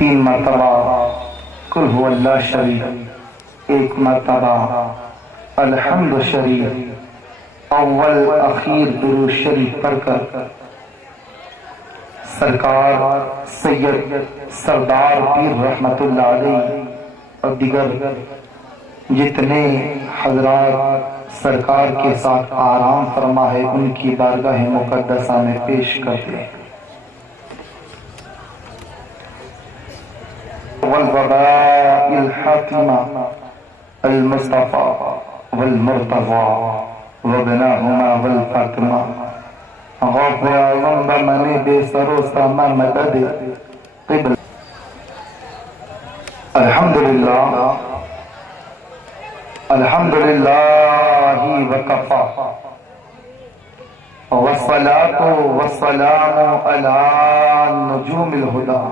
3 مرتبہ قل هو اللہ شریف، 1 مرتبہ الحمد شریف، اول اخیر درود شریف پڑھ کر سرکار سید سردار پیر رحمت اللہ علیہ اور دیگر جتنے حضرات سرکار کے ساتھ آرام فرما ہے ان کی بارگاہ مقدسہ میں پیش کرتے ہیں۔ والوباء الحاکمہ المصطفى والمرتضى وبناهما والفاطمہ غوث اعظم بمن بے سرو ساما مدد قبل۔ الحمدللہ الحمدللہ وکفى والصلاة والسلام على نجوم الہدى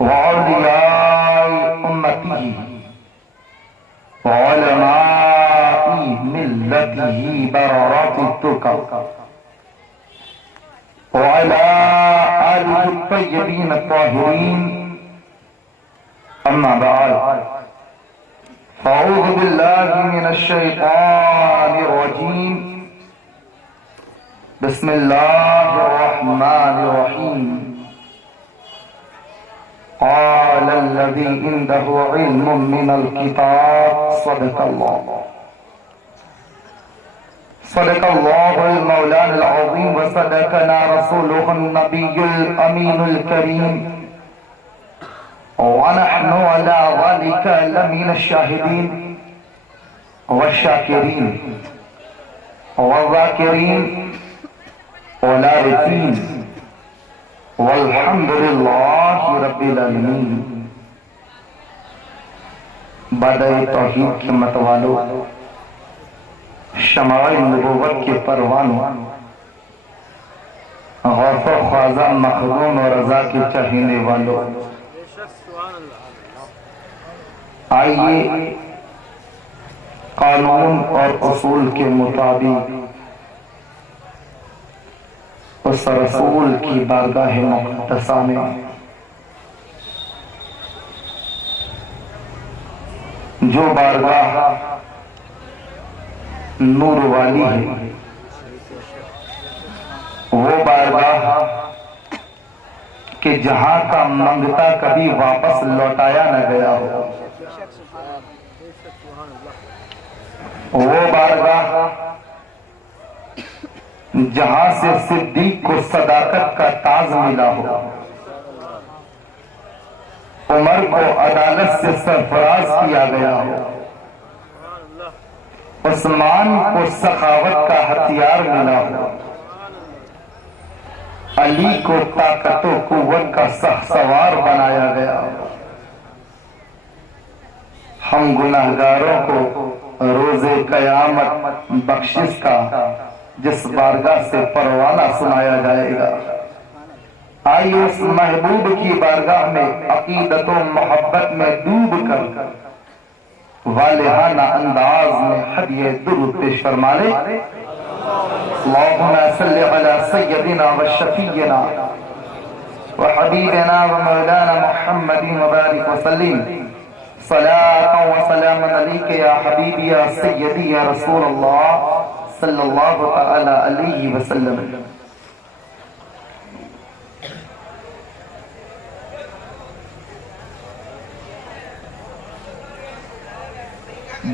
وعلیاء امته وعلماء ملته بررات التقى وعلى آله الطيبين الطاهرين، أما بعد فأعوذ بالله من الشيطان الرجيم، بسم الله الرحمن الرحيم۔ قال الذي عنده علم من الكتاب صدق الله المولانا العظيم وصدقنا رسوله النبي الأمين الكريم، ونحن على ذلك لمن الشاهدين والشاكرين والذاكرين والعارفين والحمد للہ رب العالمین۔ بادئ توحید کے متوالو، شمائل نبوت کے پروانوں، غوث و خواجہ مخدوم اور رضا کے چاہینے والوں، آئیے قانون اور اصول کے مطابق اس رسول کی بارگاہ مقدسہ میں جو بارگاہ نور والی ہے، وہ بارگاہ کہ جہاں کا منگتا کبھی واپس لوٹایا نہ گیا ہو، وہ بارگاہ جہاں سے صدیق کو صداقت کا تاج ملا ہو، عمر کو عدالت سے سرفراز کیا گیا ہو، عثمان کو سخاوت کا ہتھیار ملا ہو، علی کو طاقت و قوت کا شہسوار بنایا گیا ہو، ہم گناہگاروں کو روز قیامت بخشش کا جس بارگاہ سے پروانہ سنایا جائے گا، آئیے اس محبوب کی بارگاہ میں عقیدت و محبت میں ڈوب کر والہانہ انداز میں ہدیہ درود پیش فرما لے۔ اللہم صلی علی سیدنا و شفیعنا و حبیبنا و مولانا محمد مبارک وسلم، صلاة و سلام علیک یا حبیبی یا سیدی یا رسول اللہ صلی اللہ تعالی علیہ وسلم۔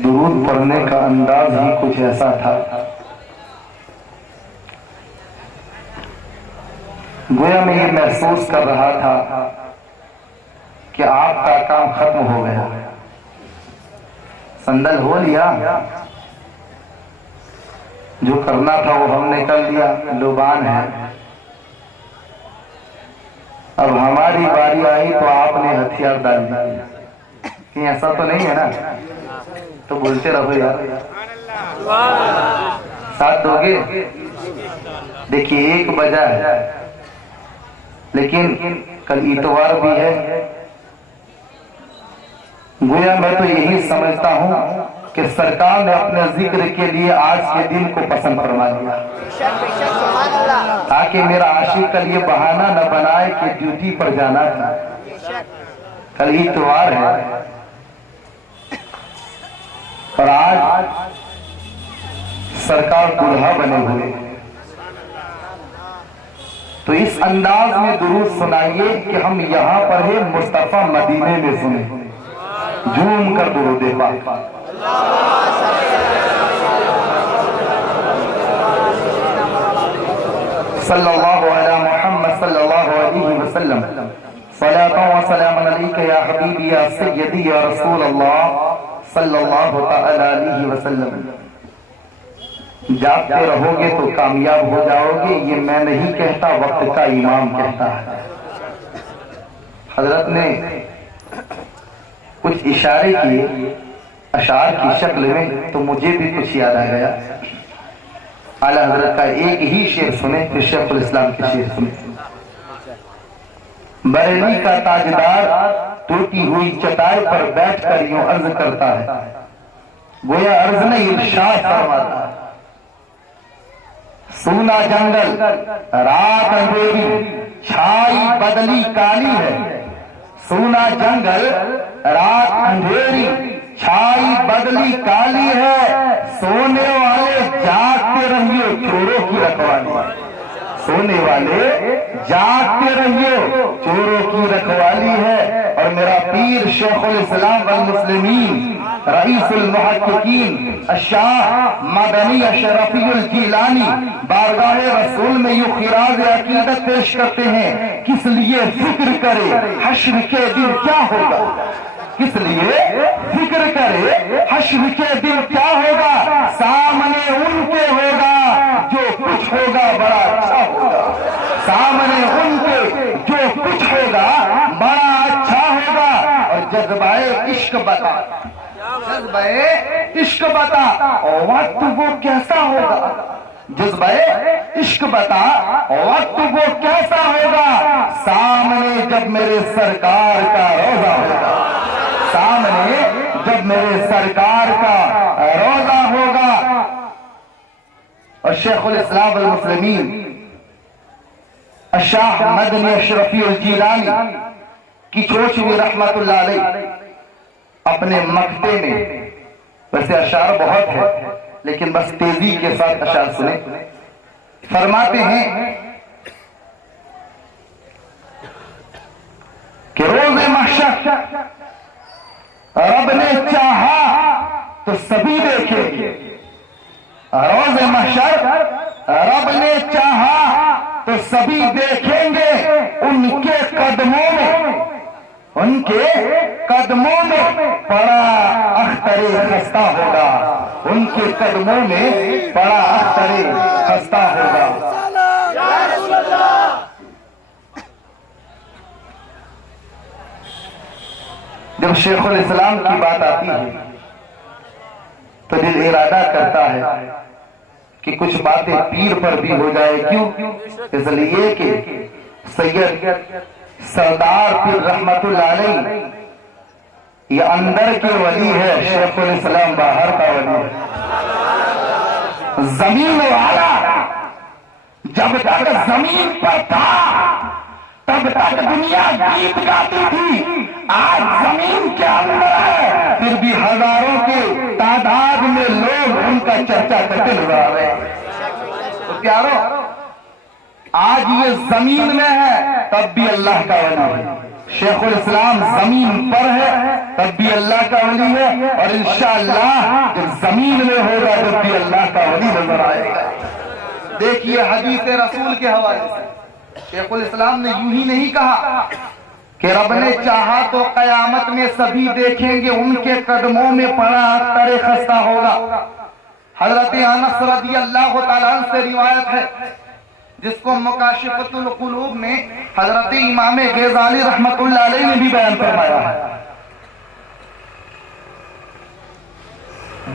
درود پڑھنے کا انداز ہی کچھ ایسا تھا، گویا میں یہ محسوس کر رہا تھا کہ آپ کا کام ختم ہو گیا، سندل ہو لیا، جو کرنا تھا وہ ہم نے کر لیا، لبان ہے، اب ہماری باری آئی تو آپ نے ہتھیار ڈال دیا، کہیں ایسا تو نہیں ہے نا؟ تو بولتے رہو یار، ساتھ دو گے؟ دیکھیے 1 بجا ہے، لیکن کل اتوار بھی ہے، گویا میں تو یہی سمجھتا ہوں کہ سرکار نے اپنے ذکر کے لیے آج کے دن کو پسند فرما دیا۔ تاکہ میرا عاشق کل یہ بہانہ نہ بنائے کہ ڈیوٹی پر جانا تھا، کل اتوار ہے اور آج سرکار دلہا بنے ہوئے، تو اس انداز میں درود سنائیے کہ ہم یہاں پر ہیں، مصطفیٰ مدینے میں سنیں، جھوم کر درود پاک۔ صلی اللہ علی محمد صلی اللہ علیہ وسلم، صلاة و سلام علیکہ یا حبیبی یا سیدی یا رسول اللہ صلی اللہ تعالی علیہ وسلم۔ جاگتے رہو گے تو کامیاب ہو جاؤ گے، یہ میں نہیں کہتا، وقت کا امام کہتا ہے۔ حضرت نے کچھ اشارے کیے اشعار کی شکل میں، تو مجھے بھی کچھ یاد آ گیا۔ اعلیٰ حضرت کا ایک ہی شعر سنیں، پھر شیخ الاسلام کے شعر سنیں۔ بریلی کا تاجدار ٹوٹی ہوئی چٹائی پر بیٹھ کر یوں عرض کرتا ہے، گویا عرض نے ارشاد فرماتا ہے، سونا جنگل رات اندھیری چھائی بدلی کالی ہے، سونا جنگل رات اندھیری چھائی بدلی کالی ہے، سونے والے جاگتے رہیے چوروں کی رکھوالی، سونے والے جاگتے رہیے چوروں کی رکھوالی ہے۔ اور میرا پیر شیخ الاسلام والمسلمین رئیس المحققین الشاہ مدنی اشرفی الجیلانی بارگاہ رسول میں یوں خراج عقیدت پیش کرتے ہیں، کس لیے فکر کرے حشر کے دن کیا ہوگا، کس لیے فکر کرے حشر کے دن کیا ہوگا، سامنے ان کے ہوگا جو کچھ ہوگا بڑا اچھا ہوگا، سامنے ان کے جو کچھ ہوگا بڑا اچھا ہوگا۔ اور جذبہ عشق بتا، جذبہ عشق بتا وقت وہ کیسا ہوگا، جذبہ عشق بتا وقت وہ کیسا ہوگا، سامنے جب میرے سرکار کا روزہ ہوگا، سامنے جب میرے سرکار کا روزہ ہوگا۔ اور شیخ الاسلام والمسلمین الشاہ مدنی اشرفی الجیلانی کی چوچوی رحمت اللہ علیہ اپنے مکتے میں، ویسے اشعار بہت ہے لیکن بس تیزی کے ساتھ اشعار سنیں، فرماتے ہیں کہ روز محشر رب نے چاہا تو سبھی دیکھیں گے، روز محشر رب نے چاہا تو سبھی دیکھیں گے، ان کے قدموں میں، ان کے قدموں میں بڑا اختر خستہ ہوگا، ان کے قدموں میں بڑا اختر خستہ ہوگا۔ جب شیخ الاسلام کی بات آتی ہے تو دل ارادہ کرتا ہے کہ کچھ باتیں پیر پر بھی ہو جائے، کیوں؟ اس لیے کہ سید سردار پیر رحمت اللہ علیہ یہ اندر کے ولی ہے، شیخ الاسلام باہر کا ولی ہے۔ زمین والا جب تک زمین پر تھا تب تک دنیا گیت گاتی تھی، آج زمین کے اندر ہے پھر بھی ہزاروں کے تعداد میں لوگ ان کا چرچا کرتے نظر آ رہے ہیں۔ تو پیارو، آج یہ زمین میں ہے تب بھی اللہ کا ولی ہے، شیخ الاسلام زمین پر ہے تب بھی اللہ کا ولی ہے، اور انشاءاللہ جب زمین میں ہوگا جب بھی اللہ کا ولی نظر آئے گا۔ دیکھیے حدیث رسول کے حوالے سے شیخ الاسلام نے یوں ہی نہیں کہا کہ رب نے چاہا تو قیامت میں سبھی دیکھیں گے، ان کے قدموں میں پڑا اختر خستہ ہوگا۔ حضرت انس رضی اللہ تعالیٰ عنہ سے روایت ہے جس کو مکاشفۃ القلوب میں حضرت امام غزالی رحمت اللہ علیہ نے بھی بیان فرمایا ہے،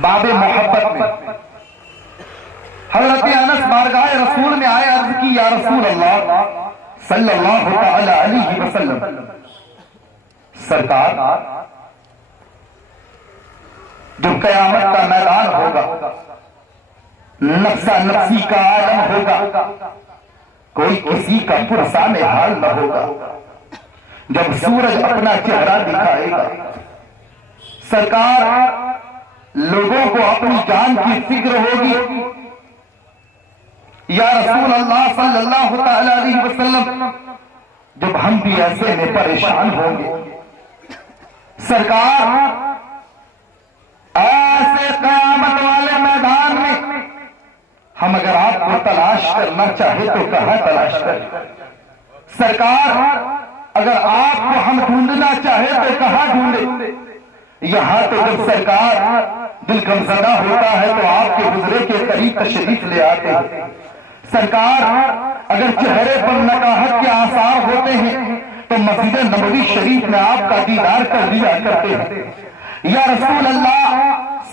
باب محبت میں حضرت انس بارگاہ رسول میں آئے، عرض کی یا رسول اللہ صلی اللہ تعالی علیہ وسلم، سرکار جب قیامت کا میدان ہوگا نفسا نفسی کا عالم ہوگا، کوئی کسی کا پرسان حال نہ ہوگا۔ جب سورج اپنا چہرہ دکھائے گا، سرکار لوگوں کو اپنی جان کی فکر ہوگی۔ یا رسول اللہ صلی اللہ علیہ وسلم، جب ہم بھی ایسے میں پریشان ہوں گے، سرکار ایسے قیامت والے میدان میں ہم اگر آپ کو تلاش کرنا چاہے تو کہاں تلاش کریں؟ سرکار اگر آپ کو ہم ڈھونڈنا چاہے تو کہاں ڈھونڈے؟ یہاں تو جب سرکار دل غمزدہ ہوتا ہے تو آپ کے حضرے کے قریب تشریف لے آتے ہیں۔ سرکار اگر چہرے پر نکاہت کے آثار ہوتے ہیں تو مسجد نبوی شریف میں آپ کا دیدار کر لیا کرتے ہیں۔ یا رسول اللہ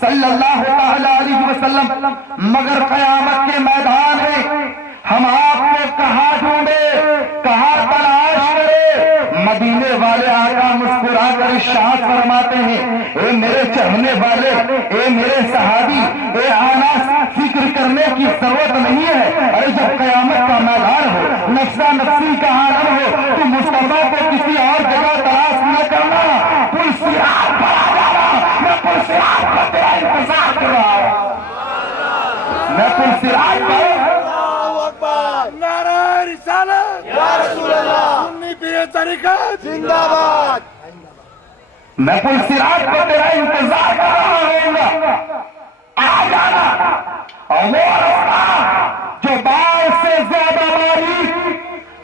صلی اللہ علیہ وسلم، مگر قیامت کے میدان میں ہم آپ کو کہاں ڈھونڈے، کہاں تلاش کرے؟ مدینے والے آقا مسکرا کر ارشاد فرماتے ہیں، اے میرے چاہنے والے، اے میرے صحابی، اے انس، فکر کرنے کی ضرورت نہیں ہے۔ ارے جب قیامت کا میدان ہو، نفسا نفسی کا عالم ہو، تو مصطفیٰ کو کسی اور جگہ تلاش نہ کرنا، پل صراط پر آ جانا۔ میں پل صراط پر تیرا انتظار کر رہا ہوں، میں پل صراط پر نعرہ رسالت یا رسول اللہ، سنی پیر طریقت زندہ باد۔ میں پل صراط پر تیرا انتظار کر رہا ہوں گا، آ جانا۔ اور وہ رستہ جو بال سے زیادہ باریک،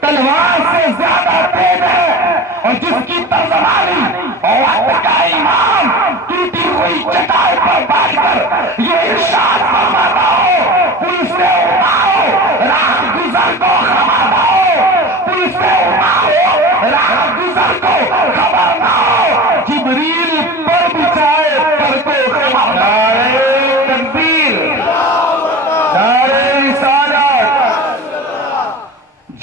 تلوار سے زیادہ تیز ہے، اور جس کی ترجمانی اور وقت کا امام ٹوٹی ہوئی چٹائی پر بیٹھ کر یہ ارشاد فرماتا ہو، پل سے اٹھاؤ راہ گزر کو خبر نہ ہو، پل سے اٹھاؤ راہ گزر کو خبر نہ ہو، جبریل پر بچھائے پر کو خبر نہ ہو۔ تکبیر، نعرہ رسالت،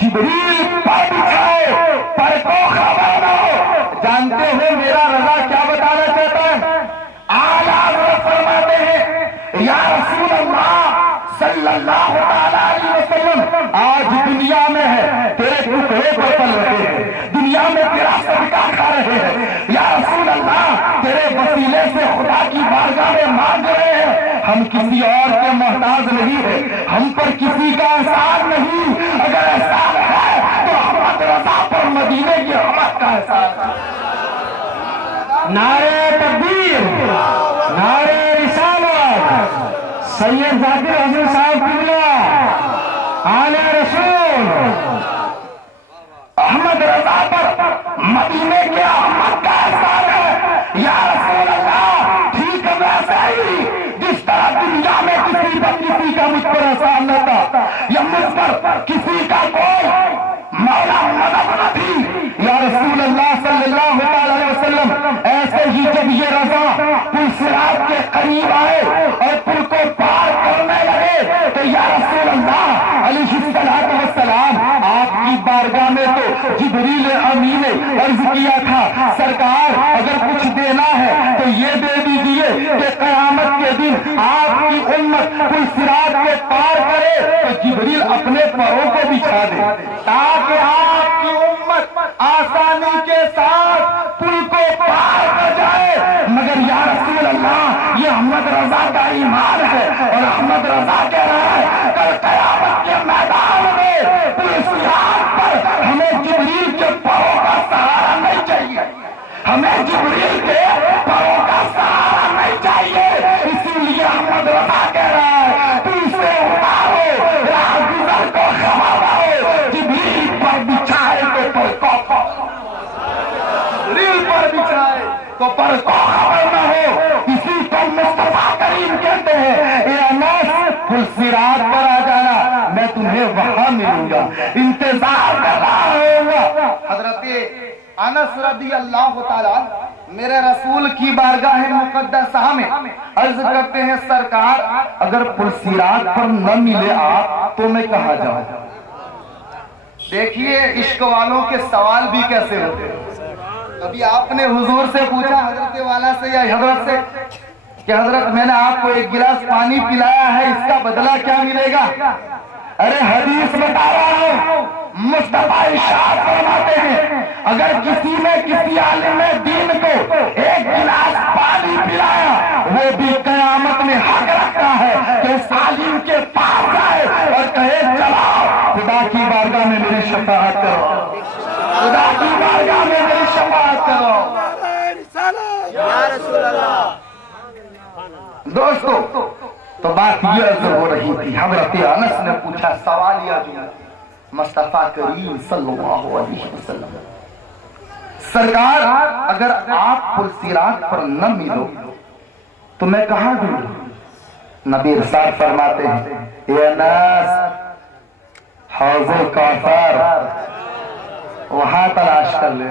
جبریل پر بچھائے پر کو خبر نہ ہو۔ جانتے ہو میرا رضا کیا بتانا چاہتا ہے؟ اعلیٰ حضرت فرماتے ہیں، یا رسول اللہ صلی اللہ علیہ وسلم، آج دنیا میں ہے تیرے ٹکڑے پر پل رہے ہیں، دنیا میں تیرا صدقہ کھا رہے ہیں۔ یا رسول اللہ تیرے وسیلے سے خدا کی بارگاہ میں مانگ رہے ہیں، ہم کسی اور کے محتاج نہیں ہیں، ہم پر کسی کا احسان نہیں، اگر احسان ہے تو احمد رضا پر مدینے کی رحمت کا احسان ہے۔ نعرہ تکبیر، نعرہ رسالت، سید ذاکر حسن صاحب قبلہ، آل رسول، احمد رضا پر مدینے کے احمد کا احسان ہے۔ یا رسول اللہ ٹھیک ویسے ہی جس طرح دنیا میں کسی پر کسی کا مجھ پر احسان نہ تھا، یا مجھ پر کسی کا کوئی مولا مدد نہ تھی، یا رسول اللہ صلی اللہ علیہ وسلم ایسے ہی جب یہ رضا پل صراط کے قریب آئے اور پل کو پار کرنے لگے تو یا رسول اللہ علیہ السلام آپ کی بارگاہ میں تو جبریل امین نے عرض کیا تھا، سرکار اگر کچھ دینا ہے تو یہ دے دیجئے کہ قیامت کے دن آپ کی امت پل صراط کے پار کرے تو جبریل اپنے پروں کو بچھا دے تاکہ آپ کی امت آسانی کے ساتھ پل کو پار کر جائے۔ مگر یا رسول اللہ یہ احمد رضا کا ایمان ہے، اور احمد رضا کہہ رہا ہے کل قیامت کے میدان میں پل صراط پر ہمیں جبریل کے پروں کا سہارا نہیں چاہیے، ہمیں جبریل کے پروں کا سہارا نہیں چاہیے، اسی لیے احمد رضا کہہ رہا ہے پل سے اتارو راہ گزر کو خبر نہ ہو، جبریل پر بچھائے تو پر کو جبریل پر بچھائے تو پر کو خبر نہ ہو، اسی کو مصطفیٰ کریم کہتے ہیں، اے انس پل صراط پر آ جانا، میں تمہیں وہاں ملوں گا، انتظار کر رہا ہوں گا۔ حضرت انس رضی اللہ تعالیٰ میرے رسول کی بارگاہ مقدسہ میں عرض کرتے ہیں، سرکار اگر پل صراط پر نہ ملے آپ تو میں کہاں جاؤں؟ دیکھیے عشق والوں کے سوال بھی کیسے ہوتے ہیں۔ ابھی آپ نے حضور سے پوچھا، حضرت والا سے یا حضرت سے، کہ حضرت میں نے آپ کو ایک گلاس پانی پلایا ہے، اس کا بدلہ کیا ملے گا؟ ارے حدیث بتا رہا ہوں، مصطفیٰ ارشاد فرماتے ہیں اگر کسی نے کسی عالم دین کو ایک گلاس پانی پلایا، وہ بھی قیامت میں حق رکھتا ہے کہ اس عالم کے پاس جائے اور کہے چلاؤ خدا کی بارگاہ میں میری شفاعت کرو، خدا کی بارگاہ میں میری شفاعت کرو۔ یا رسول اللہ۔ دوستو تو بات یہ عرض ہو رہی تھی، حضرت انس نے پوچھا سوال یا جو مصطفیٰ کریم صلی اللہ علیہ وسلم سرکار اگر آپ پل صراط پر نہ ملو تو میں کہاں ڈھونڈوں؟ نبی ارشاد فرماتے ہیں اے انس حوض کوثر وہاں تلاش کر لے۔